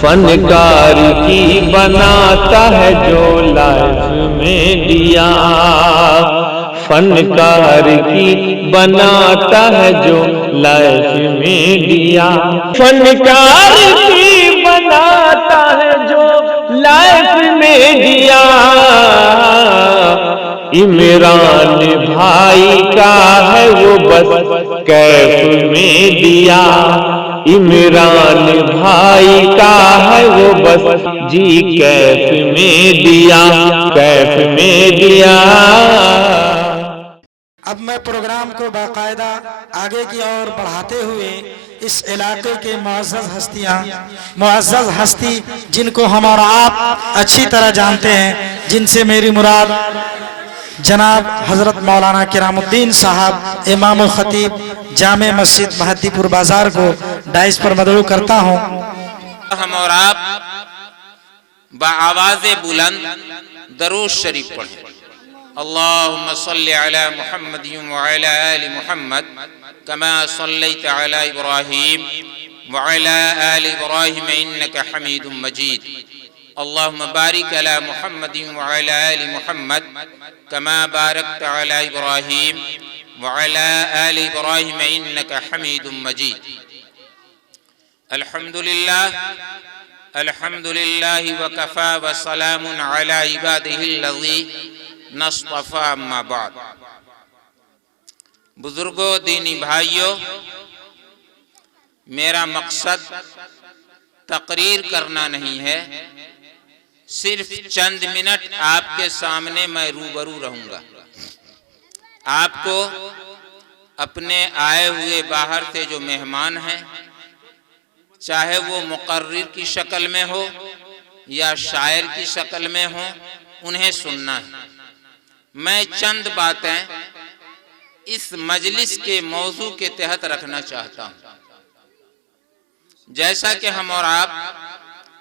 फनकार की बनाता है जो लाइफ में दिया, फनकार की बनाता है जो लाइफ में दिया, फनकार की बनाता है जो लाइफ में दिया। इमरान भाई का है वो बस कैफ में दिया, इमरान भाई का है वो बस जी कैफ में दिया, कैफ में दिया। अब मैं प्रोग्राम को बाकायदा आगे की ओर बढ़ाते हुए इस इलाके के मुअज़्ज़ज़ हस्ती जिनको हम और आप अच्छी तरह जानते हैं, जिनसे मेरी मुराद जनाब हज़रत मौलाना किरामुद्दीन साहब इमाम खतीब जामे मस्जिद महद्दीपुर बाजार को डाइस पर मदऊ करता हूँ। हम और आप बाआवाज़े बुलंद दरूद शरीफ पढ़ें। अल्लाहुम्मा सल्लि अला मुहम्मद व अला आलि मुहम्मद कमा सल्लैता अला इब्राहीम व अला आलि इब्राहीम इन्नका हमीदुम मजीद। अल्लाहुम्मा बारिक अला मुहम्मद व अला आलि मुहम्मद कमा बारकता अला इब्राहीम व अला आलि इब्राहीम इन्नका हमीदुम मजीद। अल्हम्दुलिल्लाह अल्हम्दुलिल्लाह व कफ़ा व सलामुन अला इबादिहिल्लज़ी नस्तफ़ा अम्मा बाद। बुजुर्गों, दीनी भाइयों, मेरा मकसद तकरीर करना नहीं है, सिर्फ चंद मिनट आपके सामने मैं रूबरू रहूंगा। आपको अपने आए हुए बाहर से जो मेहमान हैं, चाहे वो मुकर्रिर की शक्ल में हो या शायर की शक्ल में हो, उन्हें सुनना है। मैं चंद बातें इस मजलिस के मौजू के तहत रखना चाहता हूँ। जैसा कि हम और आप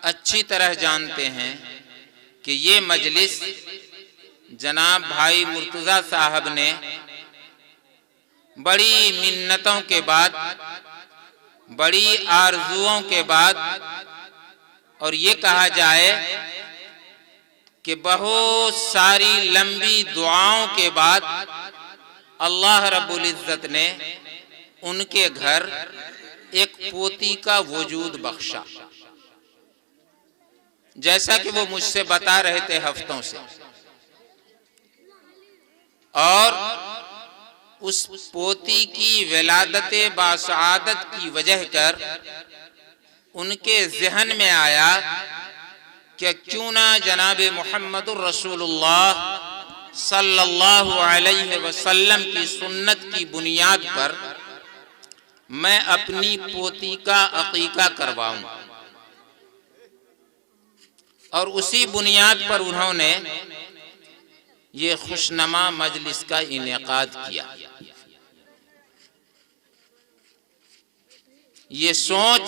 अच्छी तरह जानते हैं कि ये मजलिस जनाब भाई मुर्तज़ा साहब ने बड़ी मिन्नतों के बाद, बड़ी आरजुओं के बाद, और ये कहा जाए कि बहुत सारी लंबी दुआओं के बाद अल्लाह रब्बुल इज़्ज़त ने उनके घर एक पोती का वजूद बख्शा। जैसा कि वो मुझसे बता रहे थे हफ्तों से, और उस पोती की विलादत बासआदत की वजह कर उनके ज़हन में आया कि क्यों ना जनाब मुहम्मदुर रसूलुल्लाह सल्लल्लाहु अलैहि वसल्लम की सुन्नत की बुनियाद पर मैं अपनी पोती का अकीका करवाऊं। और उसी बुनियाद पर उन्होंने ये खुशनमा मजलिस का इनेकाद किया। ये सोच,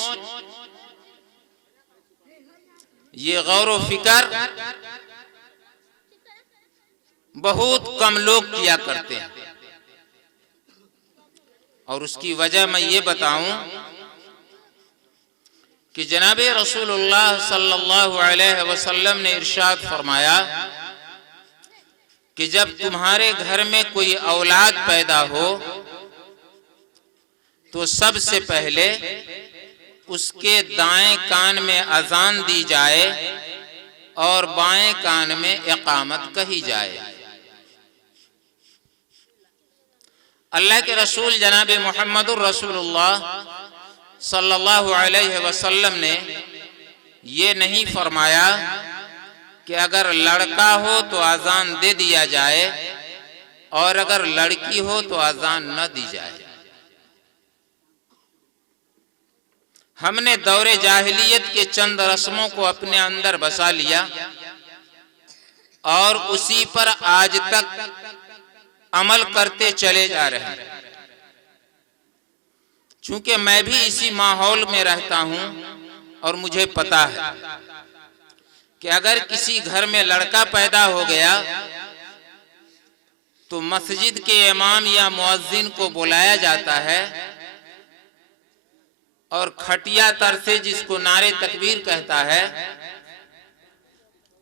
ये गौर व फिक्र बहुत कम लोग किया करते हैं। और उसकी वजह मैं ये बताऊं कि जनाब रसूलुल्लाह सल्लल्लाहु अलैहि वसल्लम ने इरशाद फरमाया कि जब तुम्हारे घर में कोई औलाद पैदा हो तो सबसे पहले उसके दाएं कान में अजान दी जाए और बाएं कान में इकामत कही जाए। अल्लाह के रसूल जनाब मुहम्मदुर रसूलुल्लाह सल्लल्लाहु अलैहि वसल्लम ने ये नहीं फरमाया कि अगर लड़का हो तो अजान दे दिया जाए और अगर लड़की हो तो अजान न दी जाए। हमने दौरे जाहिलियत के चंद रस्मों को अपने अंदर बसा लिया और उसी पर आज तक अमल करते चले जा रहे हैं। चूंकि मैं भी इसी माहौल में रहता हूं और मुझे पता है कि अगर किसी घर में लड़का पैदा हो गया तो मस्जिद के इमाम या मुअज्जिन को बुलाया जाता है और खटिया तर से जिसको नारे तकबीर कहता है,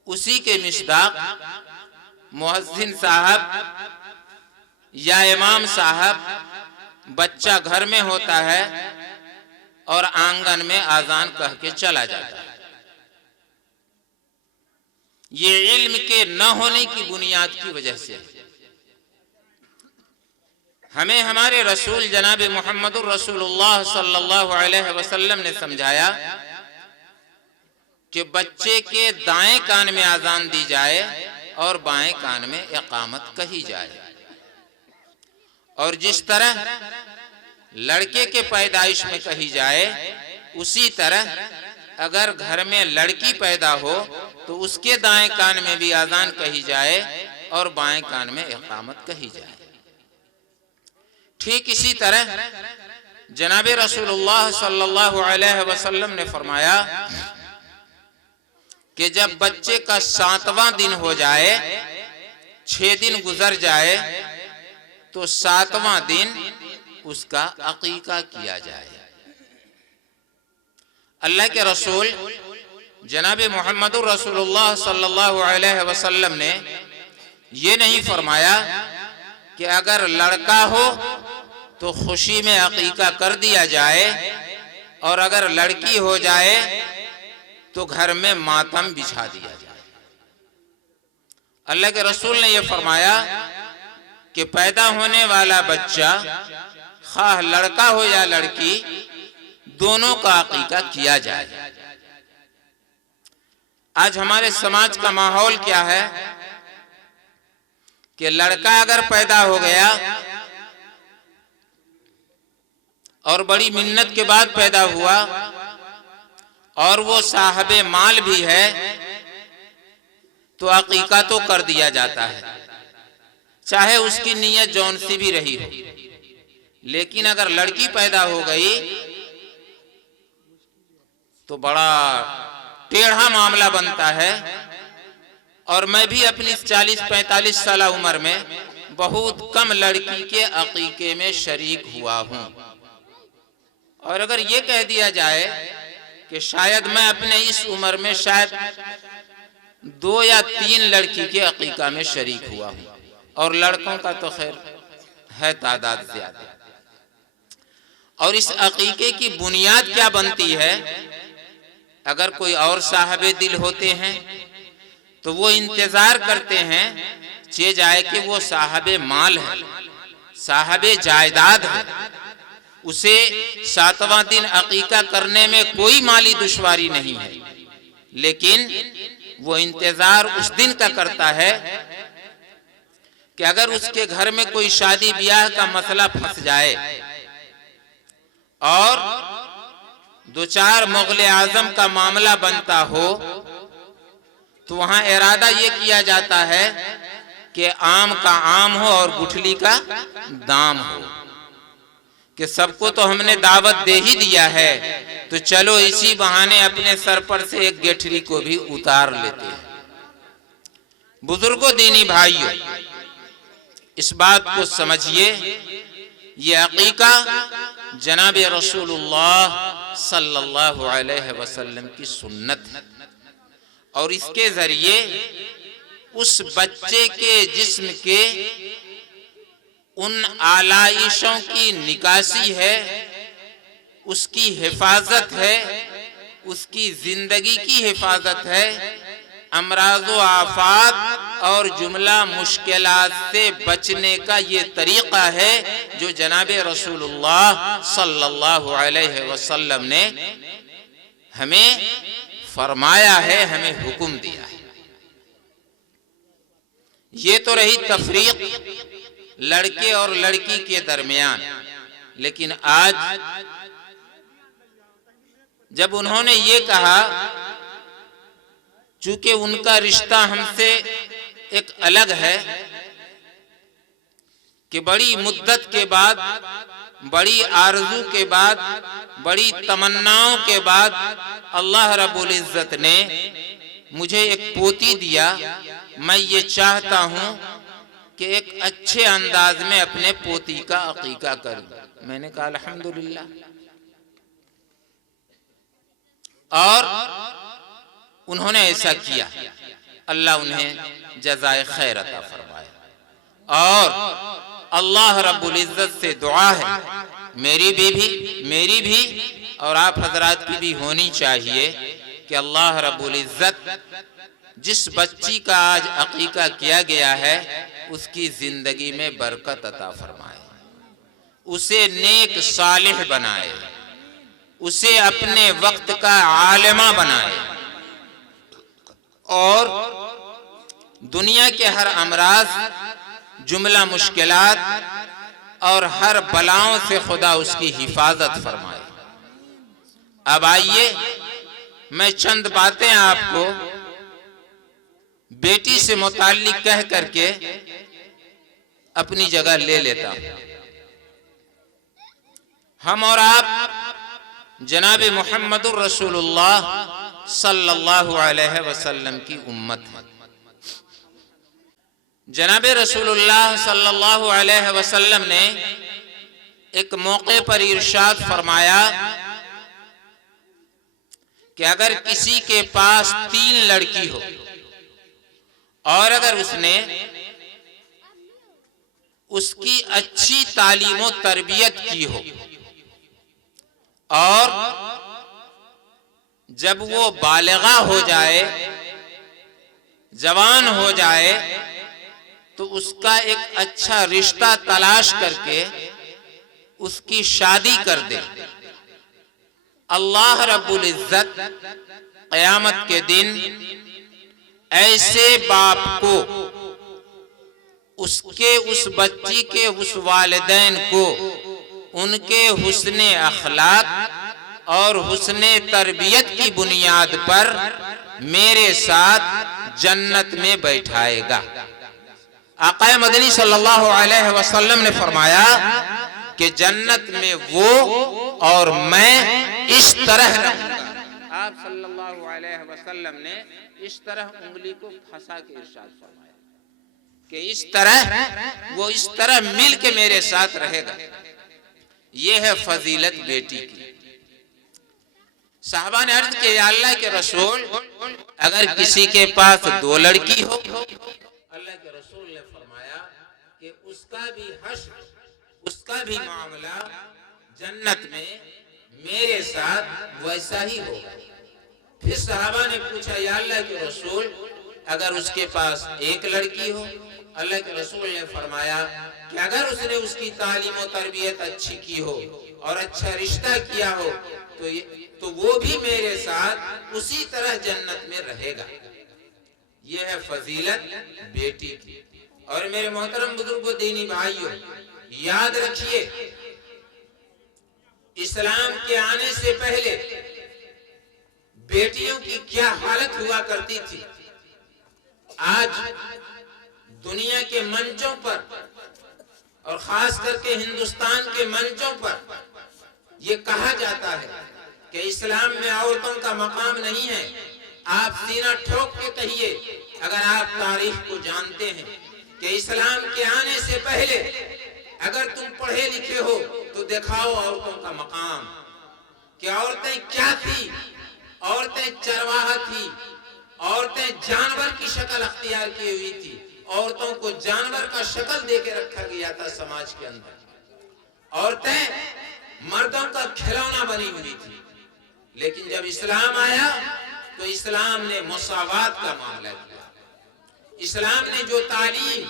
उसी के मिस्दाक मुअज्जिन साहब या इमाम साहब बच्चा घर में होता है और आंगन में आजान कह के चला जाता है। ये इल्म के न होने की बुनियाद की वजह से हमें हमारे रसूल जनाब मुहम्मदुर रसूलुल्लाह सल्लल्लाहु अलैहि वसल्लम ने समझाया कि बच्चे के दाएं कान में आजान दी जाए और बाएं कान में इकामत कही जाए। और जिस तरह लड़के के पैदाइश में कही जाए, उसी तरह अगर घर में लड़की पैदा हो तो उसके दाएं कान में भी आजान कही जाए और बाएं कान में इकामत कही जाए। ठीक इसी तरह जनाब रसूलुल्लाह सल्लल्लाहु अलैहि वसल्लम ने फरमाया कि जब बच्चे का 7वां दिन हो जाए, 6 दिन गुजर जाए, तो 7वां दिन उसका अकीका किया जाए। अल्लाह के रसूल जनाब मुहम्मदुर रसूलुल्लाह सल्लल्लाहु अलैहि वसल्लम ने ये नहीं फरमाया कि अगर लड़का हो तो खुशी में अकीका कर दिया जाए और अगर लड़की हो जाए तो घर में मातम बिछा दिया जाए। अल्लाह के रसूल ने यह फरमाया कि पैदा होने वाला बच्चा खाह लड़का हो या लड़की, दोनों का अकीका किया जाए। आज हमारे समाज का माहौल क्या है कि लड़का अगर पैदा हो गया और बड़ी मिन्नत के बाद पैदा हुआ और वो साहबे माल भी है, तो अकीका तो कर दिया जाता है, चाहे उसकी नीयत जौन सी भी रही हो। लेकिन अगर लड़की पैदा हो गई तो बड़ा टेढ़ा मामला बनता है। और मैं भी अपनी 40-45 साल उम्र में बहुत कम लड़की के अकीके में शरीक हुआ हूं। और अगर ये कह दिया जाए कि शायद मैं अपने इस उम्र में शायद 2 या 3 लड़की के अकीका में शरीक हुआ हूं, और लड़कों का तो खैर है तादाद ज्यादा। और इस अकीके की बुनियाद क्या बनती है? अगर कोई और साहबे दिल होते हैं तो वो इंतजार करते हैं चे जाए कि वो साहबे माल है, साहबे जायदाद है, उसे 7वां दिन अकीका करने में कोई माली दुश्वारी नहीं है। लेकिन वो इंतजार उस दिन का करता है कि अगर उसके घर में कोई शादी ब्याह का मसला फंस जाए और 2-4 मुगल आजम का मामला बनता हो, तो वहां इरादा ये किया जाता है कि आम का आम हो और गुठली का दाम हो, कि सबको तो हमने दावत दे ही दिया है, तो चलो इसी बहाने अपने सर पर से एक गेठरी को भी उतार लेते हैं। बुजुर्गों, दीनी भाइयों, इस बात को समझिए, ये अकीका जनाब रसूलुल्लाह सल्लल्लाहु अलैहि वसल्लम की सुन्नत है। और इसके जरिए उस बच्चे के जिस्म के उन आलाइशों की निकासी है, उसकी हिफाजत है, उसकी जिंदगी की हिफाजत है, अमराज़ो आफात और जुमला मुश्किलात से बचने का ये तरीक़ा है जो जनाब रसूलुल्लाह सल्लल्लाहु अलैहि वसल्लम ने हमें फरमाया है, हमें हुक्म दिया है। ये तो रही तफरीक लड़के और लड़की के दरमियान। लेकिन आज जब उन्होंने ये कहा, चूंकि उनका रिश्ता हमसे एक अलग है, कि बड़ी मुद्दत के बाद, बड़ी आरजू के बाद, बड़ी तमन्नाओं के बाद अल्लाह रब्बुल इज्जत ने मुझे एक पोती दिया, मैं ये चाहता हूं कि एक अच्छे अंदाज में अपने पोती का अकीका करूं। मैंने कहा अल्हम्दुलिल्लाह। और उन्होंने ऐसा किया, अल्लाह उन्हें जज़ाए खैर अता फरमाए। और अल्लाह रब्बुल इज़्ज़त से दुआ है, मेरी भी और आप हजरात की भी होनी चाहिए कि अल्लाह रब्बुल इज़्ज़त जिस बच्ची का आज अकीका किया गया है उसकी जिंदगी में बरकत अता फरमाए, उसे नेक सालिह बनाए, उसे अपने वक्त का आलिमा बनाए और दुनिया के हर अमराज, जुमला मुश्किलात और हर बलाओं से खुदा उसकी हिफाजत फरमाए। अब आइए मैं चंद बातें आपको बेटी से मुताल्लिक कह करके अपनी जगह ले लेता हूं। हम और आप जनाब मुहम्मदुर रसूलुल्लाह सल्लल्लाहु अलैहि वसल्लम की उम्मत है। जनाब रसूलुल्लाह सल्लल्लाहु अलैहि वसल्लम ने एक मौके पर इरशाद फरमाया कि अगर किसी के पास 3 लड़की हो और अगर उसने उसकी अच्छी तालीम और तरबियत की हो और जब वो बालिगा हो जाए, जवान हो जाए, तो उसका एक अच्छा रिश्ता तलाश करके उसकी शादी कर दे, अल्लाह रब्बुल इज़्ज़त क़यामत के दिन ऐसे बाप को, उसके उस बच्ची के उस वालिदैन को उनके हुस्ने अखलाक और हुस्ने तरबियत की बुनियाद पर मेरे साथ जन्नत में बैठाएगा। आक़ा मदनी सल्लल्लाहु अलैहि वसल्लम ने फरमाया कि जन्नत में वो और मैं इस तरह रहूंगा। आप सल्लल्लाहु अलैहि वसल्लम ने इस तरह उंगली को फंसा के इरशाद फरमाया कि इस तरह वो इस तरह मिल के मेरे साथ रहेगा। ये है फजीलत बेटी की। साहबा ने अर्ज किया, या अल्लाह के रसूल, अगर किसी के पास 2 लड़की हो, अल्लाह के रसूल ने फरमाया कि उसका भी हश्र, उसका भी मामला जन्नत में मेरे साथ वैसा ही होगा। फिर सहाबा ने पूछा, या अल्लाह के रसूल, अगर उसके पास 1 लड़की हो, अल्लाह के रसूल ने फरमाया कि अगर उसने उसकी तालीम और तरबियत अच्छी की हो और अच्छा रिश्ता किया हो तो वो भी मेरे साथ उसी तरह जन्नत में रहेगा। यह है फजीलत बेटी की। और मेरे मोहतरम बुजुर्गों, दीनी भाइयों, याद रखिए, इस्लाम के आने से पहले बेटियों की क्या हालत हुआ करती थी। आज दुनिया के मंचों पर और खास करके हिंदुस्तान के मंचों पर यह कहा जाता है कि इस्लाम में औरतों का मकाम नहीं है। आप सीना ठोक के कहिए, अगर आप तारीख को जानते हैं कि इस्लाम के आने से पहले अगर तुम पढ़े लिखे हो तो दिखाओ औरतों का मकाम, कि औरतें क्या थी। औरतें चरवाहा थी, औरतें जानवर की शक्ल अख्तियार की हुई थी, औरतों को जानवर का शक्ल देके रखा गया था समाज के अंदर। औरतें मर्दों का खिलौना बनी हुई थी। लेकिन जब इस्लाम आया तो इस्लाम ने मुसावात का मामला किया। इस्लाम ने जो तालीम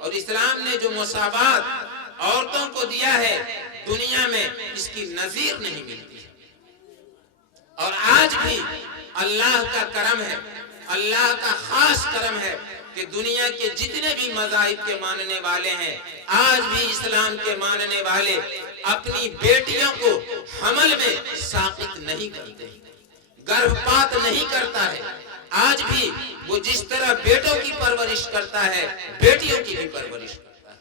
और इस्लाम ने जो मुसावात औरतों को दिया है, दुनिया में इसकी नजीर नहीं मिलती। और आज भी अल्लाह का करम है, अल्लाह का खास करम है कि दुनिया के जितने भी मज़ाहिब के मानने वाले हैं, आज भी इस्लाम के मानने वाले अपनी बेटियों को हमल में साकित नहीं करते, गर्भपात नहीं करता है। आज भी वो जिस तरह बेटों की परवरिश करता है, बेटियों की भी परवरिश करता है।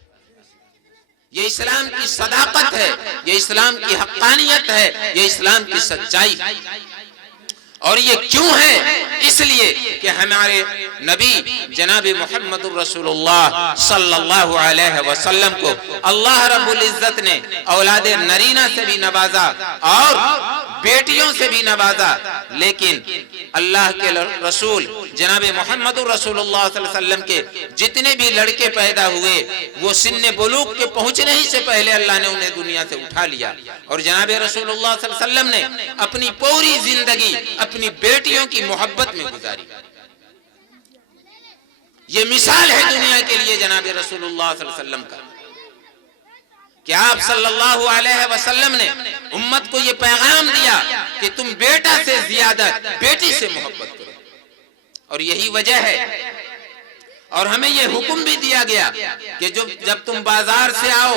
ये इस्लाम की सदाकत है, ये इस्लाम की हक्कानियत है, ये इस्लाम की सच्चाई है। और ये क्यों है इसलिए कि हमारे नबी जनाब मोहम्मद रसूलुल्लाह सल्लल्लाहु अलैहि वसल्लम को अल्लाह रब्बुल इज्जत ने औलाद नरीना से भी नवाजा और बेटियों से भी नवाजा, लेकिन अल्लाह के रसूल जनाब मोहम्मद रसूलुल्लाह सल्लल्लाहु अलैहि वसल्लम के जितने भी लड़के पैदा हुए वो सिन्ने बुलूग के पहुंचने ही से पहले अल्लाह ने उन्हें दुनिया से उठा लिया और जनाब रसूलुल्लाह सल्लल्लाहु अलैहि वसल्लम ने अपनी पूरी जिंदगी अपनी बेटियों की मोहब्बत में गुजारी। ये मिसाल है दुनिया के लिए जनाब रसूलुल्लाह सल्लल्लाहु अलैहि वसल्लम का कि आप सल्लल्लाहु अलैहि वसल्लम ने उम्मत को ये पैगाम दिया कि तुम बेटा से ज्यादा बेटी से मोहब्बत करो। और यही वजह है और हमें ये हुक्म भी दिया गया कि जब तुम बाजार से आओ,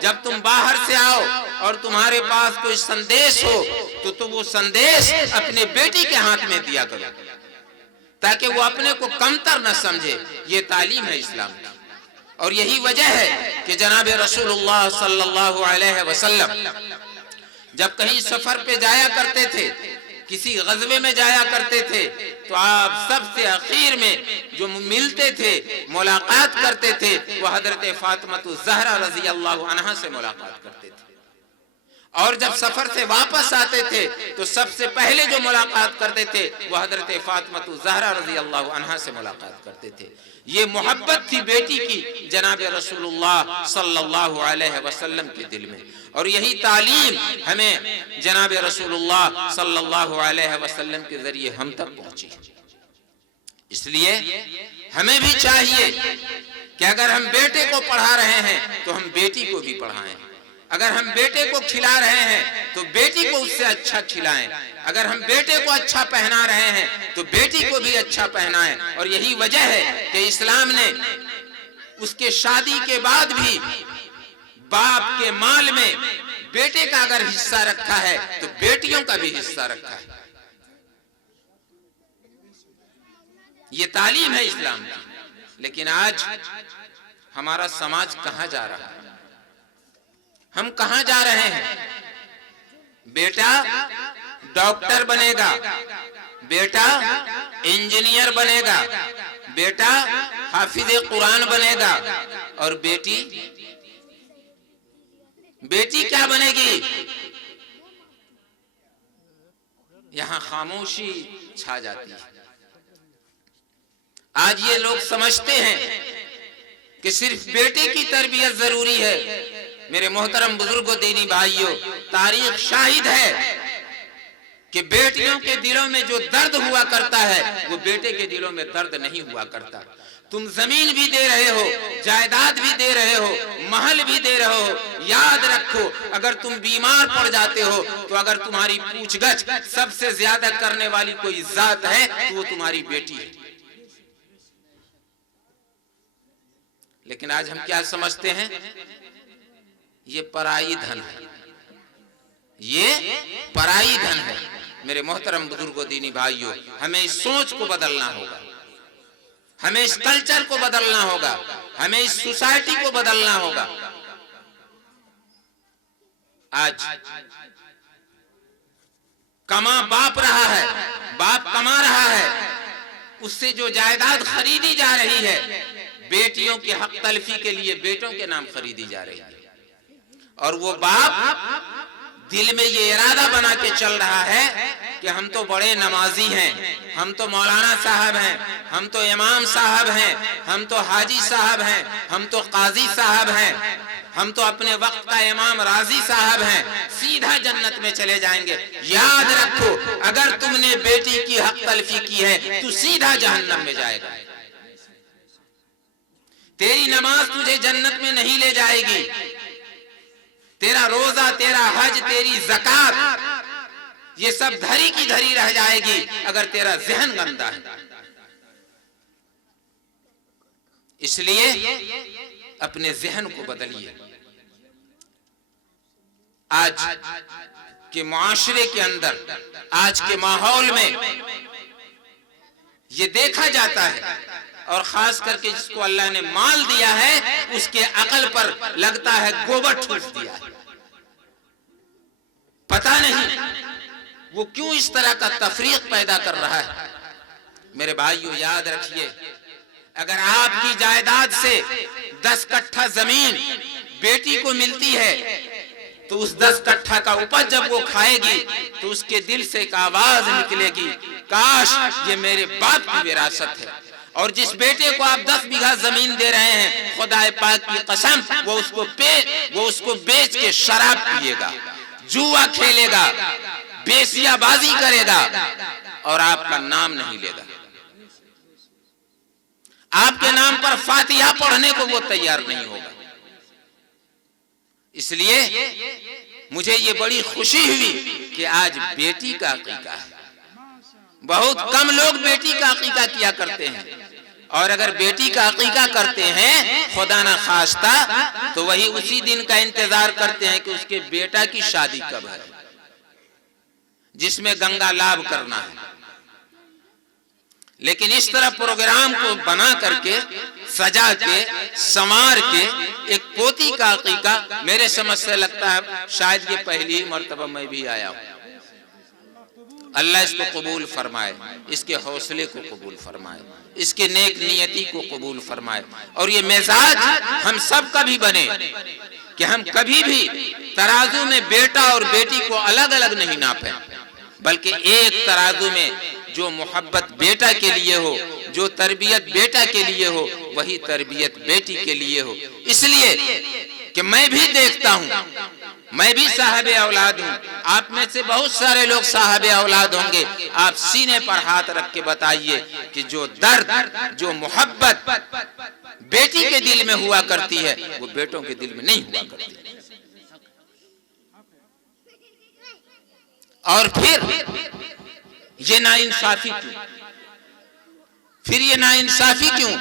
जब तुम बाहर से आओ और तुम्हारे पास कोई संदेश हो तो तुम वो संदेश अपने बेटी के हाथ में दिया करो ताकि वो अपने को कमतर न समझे। ये तालीम है इस्लाम की। और यही वजह है कि जनाब रसूलुल्लाह सल्लल्लाहु अलैहि वसल्लम जब कहीं सफर पे जाया करते थे, किसी गज़वे में जाया करते थे, तो आप सबसे आखिर में जो मिलते थे, मुलाकात करते थे, वो हजरत फातिमा ज़हरा रज़ी अल्लाह अन्हा से मुलाकात करते थे। और जब सफर से वापस आते थे तो सबसे पहले जो मुलाकात करते थे वो हजरत फातिमा ज़हरा रज़ी अल्लाह अन्हा से मुलाकात करते थे। ये मोहब्बत थी बेटी की जनाब रसूलुल्लाह सल्लल्लाहु अलैहि वसल्लम के दिल में। और यही तालीम हमें जनाब रसूलुल्लाह सल्लल्लाहु अलैहि वसल्लम के जरिए हम तक पहुंची। इसलिए हमें भी चाहिए कि अगर हम बेटे को पढ़ा रहे हैं तो हम बेटी को भी पढ़ाएं, अगर हम बेटे को खिला रहे हैं तो बेटी को उससे अच्छा खिलाएं, अगर हम बेटे को अच्छा पहना रहे हैं तो बेटी को भी अच्छा पहनाएं। और यही वजह है कि इस्लाम ने उसके शादी के बाद भी बाप के माल में बेटे का अगर हिस्सा रखा है तो बेटियों का भी हिस्सा रखा है। ये तालीम है इस्लाम की। लेकिन आज हमारा समाज कहां जा रहा है, हम कहां जा रहे हैं? बेटा डॉक्टर बनेगा, बेटा इंजीनियर बनेगा, बेटा हाफिज कुरान बनेगा, और बेटी क्या बनेगी? यहां खामोशी छा जाती है। आज ये लोग समझते हैं कि सिर्फ बेटे की तरबियत जरूरी है। मेरे मोहतरम बुजुर्गों, दीनी भाइयों, तारीख शाहिद है कि बेटियों के दिलों में जो दर्द हुआ करता है वो बेटे के दिलों में दर्द नहीं हुआ करता। तुम जमीन भी दे रहे हो, जायदाद भी दे रहे हो, महल भी दे रहे हो, याद रखो अगर तुम बीमार पड़ जाते हो तो अगर तुम्हारी पूछगछ सबसे ज्यादा करने वाली कोई जात है तो वो तुम्हारी बेटी है। लेकिन आज हम क्या समझते हैं? ये पराई धन है, ये पराई धन है। मेरे मोहतरम बुजुर्गों, दीनी भाइयों, हमें इस सोच को बदलना होगा, हमें इस कल्चर को बदलना होगा, हमें इस सोसाइटी को बदलना होगा। आज बाप रहा है, बाप कमा रहा है, उससे जो जायदाद खरीदी जा रही है बेटियों की हक तलफी के लिए बेटों के नाम खरीदी जा रही है। और वो बाप दिल में ये इरादा बना के चल रहा है कि हम तो बड़े नमाजी हैं, हम तो मौलाना साहब हैं, हम तो इमाम साहब हैं, हम तो हाजी साहब हैं, हम तो काजी साहब हैं, हम तो अपने वक्त का इमाम राजी साहब हैं, सीधा जन्नत में चले जाएंगे। याद रखो अगर तुमने बेटी की हक तलफी की है तो सीधा जहन्नम में जाएगा। तेरी नमाज तुझे जन्नत में नहीं ले जाएगी, तेरा रोजा, तेरा हज, तेरी ज़कात, ये सब धरी की धरी रह जाएगी अगर तेरा ज़हन गंदा है। इसलिए अपने ज़हन को बदलिए। आज के मुआशरे के अंदर, आज के माहौल में ये देखा जाता है, और खास करके जिसको अल्लाह ने माल दिया है उसके अकल पर लगता है गोबर ठूस दिया है। पता नहीं वो क्यों इस तरह का तफरीक पैदा कर रहा है। मेरे भाइयों याद रखिए, अगर आपकी जायदाद से 10 कट्ठा जमीन बेटी को मिलती है तो उस 10 कट्ठा का उपज जब वो खाएगी तो उसके दिल से एक आवाज निकलेगी, काश ये मेरे बाप की विरासत है। और जिस बेटे को आप 10 बीघा जमीन दे रहे हैं, खुदा पाक की कसम, वो उसको बेच के शराब पिएगा, जुआ खेलेगा, बेसियाबाजी करेगा और आपका नाम नहीं लेगा। आपके नाम पर फातिहा पढ़ने को वो तैयार नहीं होगा। इसलिए मुझे ये बड़ी खुशी हुई कि आज बेटी का अकीका है। बहुत कम लोग बेटी का अकीका किया करते हैं, और अगर बेटी का अकीका करते हैं खुदा ना खास्ता तो वही उसी दिन का इंतजार करते हैं कि उसके बेटा की शादी कब है, जिसमें गंगा लाभ करना है। लेकिन इस तरह प्रोग्राम को बना करके, सजा के, संवार के एक पोती का अकीका, मेरे समझ से लगता है शायद ये पहली ही मर्तबा मैं भी आया हूं। अल्लाह इसको कबूल फरमाए, इसके हौसले को कबूल फरमाए, इसके नेक नियति को कबूल फरमाए, और ये मिजाज हम सब का भी बने कि हम कभी भी तराजू में बेटा और बेटी को अलग अलग नहीं नापें, बल्कि एक तराजू में जो मोहब्बत बेटा के लिए हो, जो तरबियत बेटा के लिए हो, वही तरबियत बेटी के लिए हो। इसलिए कि मैं भी देखता हूं, मैं भी साहबे औलाद हूं, आप में से बहुत सारे लोग साहबे औलाद होंगे। आप सीने पर हाथ रख के बताइए कि जो दर्द, जो मोहब्बत बेटी के दिल में हुआ करती है वो बेटों के दिल में नहीं हुआ करती। और फिर ये नाइंसाफी क्यों? फिर ये नाइंसाफी क्यों?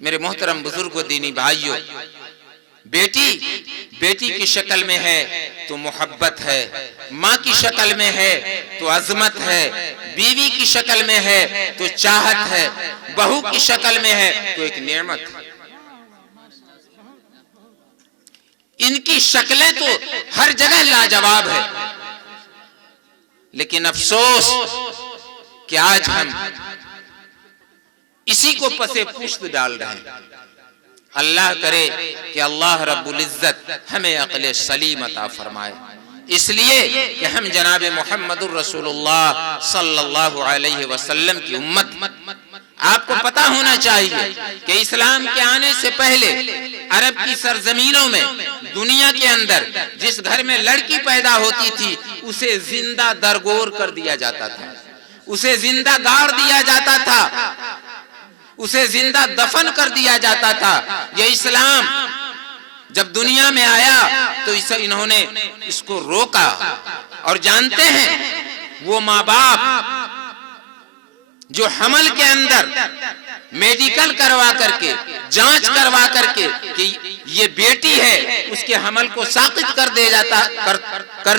मेरे मोहतरम बुजुर्गों, दीनी भाइयों, बेटी की शक्ल में है तो मोहब्बत है, माँ की शक्ल में है तो अजमत है, बीवी की शक्ल में है तो चाहत है, बहू की शक्ल में है तो एक नेमत है। इनकी शक्लें तो हर जगह लाजवाब है, लेकिन अफसोस कि आज हम इसी को पसे पुष्ट डाल रहे हैं। अल्लाह करे कि अल्लाह रब्बुल इज्जत हमें अक्ल सलीम अता फरमाए, इसलिए कि हम जनाब मोहम्मदुर रसूलुल्लाह सल्लल्लाहु अलैहि वसल्लम की उम्मत। आपको पता होना चाहिए कि इस्लाम के आने से पहले अरब की सरजमीनों में, दुनिया के अंदर जिस घर में लड़की पैदा होती थी उसे जिंदा दरगोर कर दिया जाता था, उसे जिंदा गाड़ दिया जाता था, उसे जिंदा दफन कर दिया जाता था। ये इस्लाम जब दुनिया में आया तो इन्होंने इसको रोका। और जानते हैं वो माँ बाप जो हमल के अंदर मेडिकल करवा करके, जांच करवा करके कि ये बेटी है, उसके हमल को साकित कर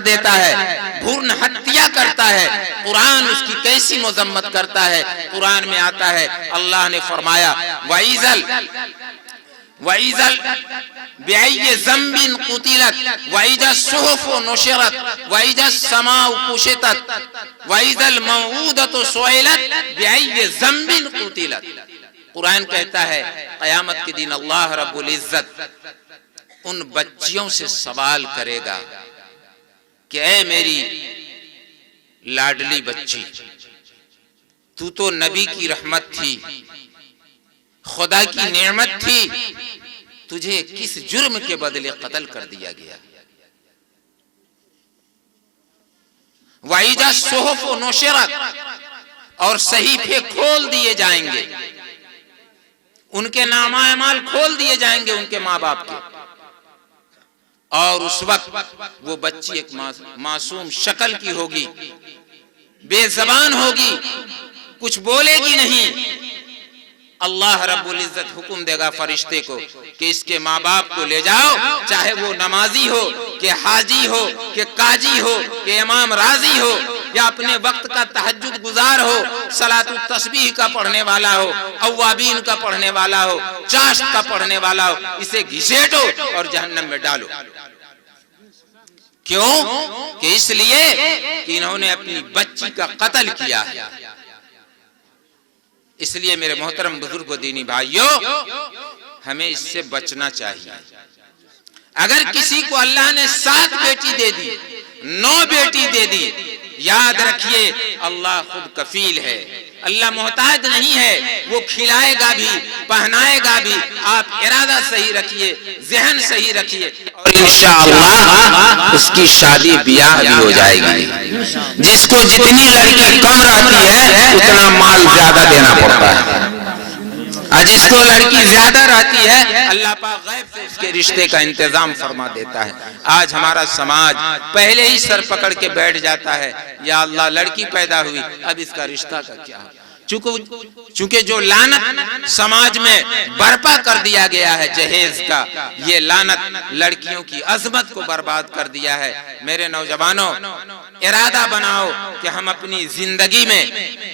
देता है, भ्रूण हत्या करता है, कुरान उसकी कैसी मजम्मत करता है। कुरान में आता है, अल्लाह ने फरमाया वइज़ल बिअय्यि ज़ंबिन कुतिलत वइज़ा सुहुफ़ु नुशिरत वइज़ा समाउ कुशितत वइज़ल मौऊदतु सुइलत बिअय्यि ज़ंबिन कुतिलत। कुरान कहता है क़यामत के दिन अल्लाह रब्बुल इज्जत उन बच्चियों से सवाल करेगा कि ऐ मेरी लाडली बच्ची, तू तो नबी की रहमत थी, खुदा की नेमत थी, तुझे किस जुर्म के बदले कत्ल कर दिया गया। वाइजा सुहुफ़ नुशिरत, और सहीफे खोल दिए जाएंगे, उनके नामा-ए-माल खोल दिए जाएंगे उनके माँ बाप के। और उस वक्त वो बच्ची एक मासूम शक्ल की होगी, बेज़बान होगी, कुछ बोलेगी नहीं। अल्लाह रब्बुल इज्जत हुक्म देगा फरिश्ते को कि इसके माँ बाप को ले जाओ, चाहे वो नमाजी हो, कि हाजी हो, कि काजी हो, कि इमाम राजी हो, या अपने वक्त का तहज्जुद गुजार हो, सलातुत तस्बीह का पढ़ने वाला हो, अव्वाबीन का पढ़ने वाला हो, चाश्त का पढ़ने वाला हो, इसे घिसेटो और जहन्नम में डालो। क्यों? कि इसलिए कि इन्होंने अपनी बच्ची का कत्ल किया है। इसलिए मेरे मोहतरम बुजुर्ग दीनी भाइयों, हमें इससे बचना चाहिए। अगर किसी को अल्लाह ने 7 बेटी दे दी, 9 बेटी दे दी, याद रखिए अल्लाह खुद कफील है, अल्लाह मोहताज नहीं है, वो खिलाएगा भी पहनाएगा भी। आप इरादा सही रखिए, जहन सही रखिए और इंशाअल्लाह उसकी शादी ब्याह भी हो जाएगी। जिसको जितनी लड़की कम रहती है उतना माल ज्यादा देना पड़ता है, और जिसको लड़की ज्यादा रहती है अल्लाह पाक गैब से उसके रिश्ते का इंतजाम फरमा देता है। आज हमारा समाज पहले ही सर पकड़ के बैठ जाता है, या अल्लाह लड़की पैदा हुई अब इसका रिश्ता का क्या है। चूंकि जो लानत समाज में बर्पा कर दिया गया है जहेज का, ये लानत लड़कियों की अजमत को बर्बाद कर दिया है। मेरे नौजवानों, इरादा बनाओ कि हम अपनी जिंदगी में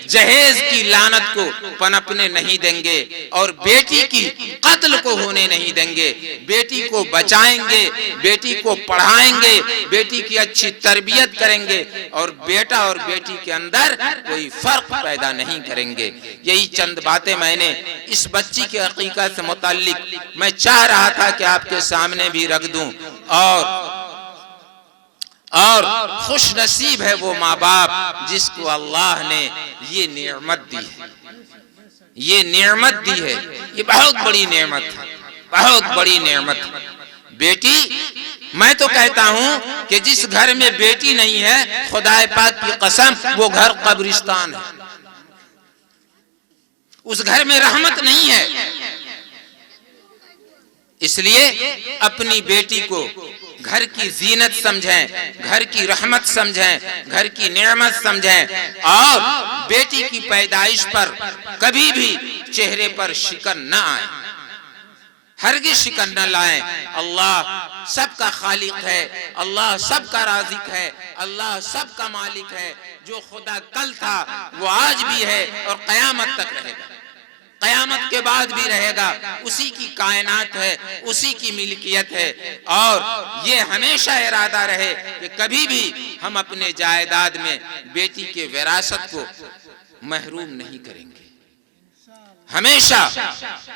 जहेज की लानत को पनपने नहीं देंगे और बेटी की कत्ल को होने नहीं देंगे। बेटी को बचाएंगे, बेटी को पढ़ाएंगे, बेटी की अच्छी तरबियत करेंगे और बेटा और बेटी के अंदर कोई फर्क पैदा नहीं करेंगे। यही चंद बातें मैंने इस बच्ची के हकीकत से मुताल्लिक मैं चाह रहा था कि आपके सामने भी रख दूं। और खुश नसीब है वो माँ बाप जिसको अल्लाह ने ये नेमत दी है, ये नेमत दी है, ये बहुत बड़ी नेमत है, बहुत बड़ी नेमत है। बेटी, मैं तो कहता हूं कि जिस घर में बेटी नहीं है, खुदाए पाक की कसम वो घर कब्रिस्तान है, उस घर में रहमत नहीं है। इसलिए अपनी बेटी को घर की जीनत समझें, घर की रहमत समझें, घर की नेमत समझें और बेटी की पैदाइश पर कभी भी चेहरे पर शिकन न आए, हरगिज़ शिकन न लाएं। अल्लाह सबका खालिक है, अल्लाह सबका राज़िक है, अल्लाह सबका मालिक है। जो खुदा कल था वो आज भी है और क़यामत तक रहेगा, क़यामत के बाद भी रहेगा। उसी की कायनात है, उसी की मिल्कियत है। और ये हमेशा इरादा रहे कि कभी भी हम अपने जायदाद में बेटी के विरासत को महरूम नहीं करेंगे। हमेशा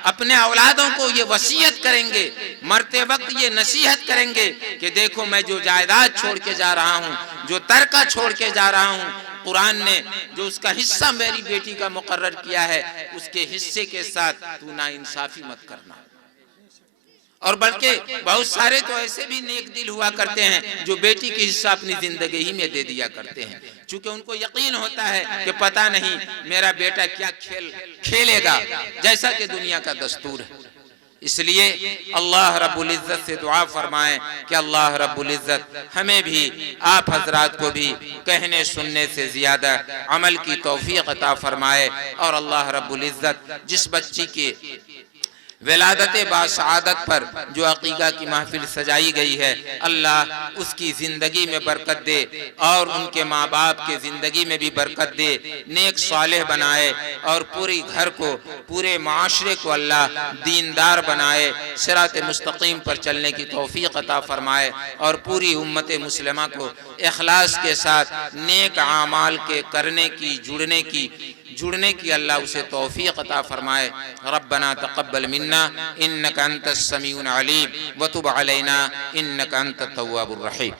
अपने औलादों को ये वसीयत करेंगे, मरते वक्त ये नसीहत करेंगे कि देखो मैं जो जायदाद छोड़ के जा रहा हूँ, जो तरका छोड़ के जा रहा हूँ, कुरान ने जो उसका हिस्सा मेरी बेटी का मुकर्रर किया है, उसके हिस्से के साथ तू नाइंसाफी मत करना। और बल्कि बहुत सारे तो ऐसे भी नेक दिल हुआ करते हैं जो बेटी की हिस्सा अपनी जिंदगी ही में दे दिया करते हैं, क्योंकि उनको यकीन होता है कि पता नहीं मेरा बेटा क्या खेल खेलेगा, जैसा कि दुनिया का दस्तूर है। इसलिए अल्लाह रब्बुल इज्जत से दुआ फरमाएं कि अल्लाह रब्बुल इज्जत हमें भी, आप हजरात को भी कहने सुनने से ज्यादा अमल की तौफीक अता फरमाए। और अल्लाह रब्बुल इज्जत जिस बच्ची के विलादत बासआदत पर जो अकीका की महफिल सजाई गई है, अल्लाह उसकी ज़िंदगी में बरकत दे और उनके माँ बाप के ज़िंदगी में भी बरकत दे, नेक सालेह बनाए और पूरी घर को, पूरे माशरे को अल्लाह दीनदार बनाए, सिरात मुस्तकीम पर चलने की तौफीक अता फरमाए और पूरी उम्मत मुस्लिमा को इखलास के साथ नेक आमाल के करने की, जुड़ने की अल्लाह उसे तौफीक अता फरमाए। रब्बना तक़ब्बल मिन्ना इन्नका अंतस समीउल अलीम व तुब अलैना इन्नका अंतत तव्वाबुर रहीम।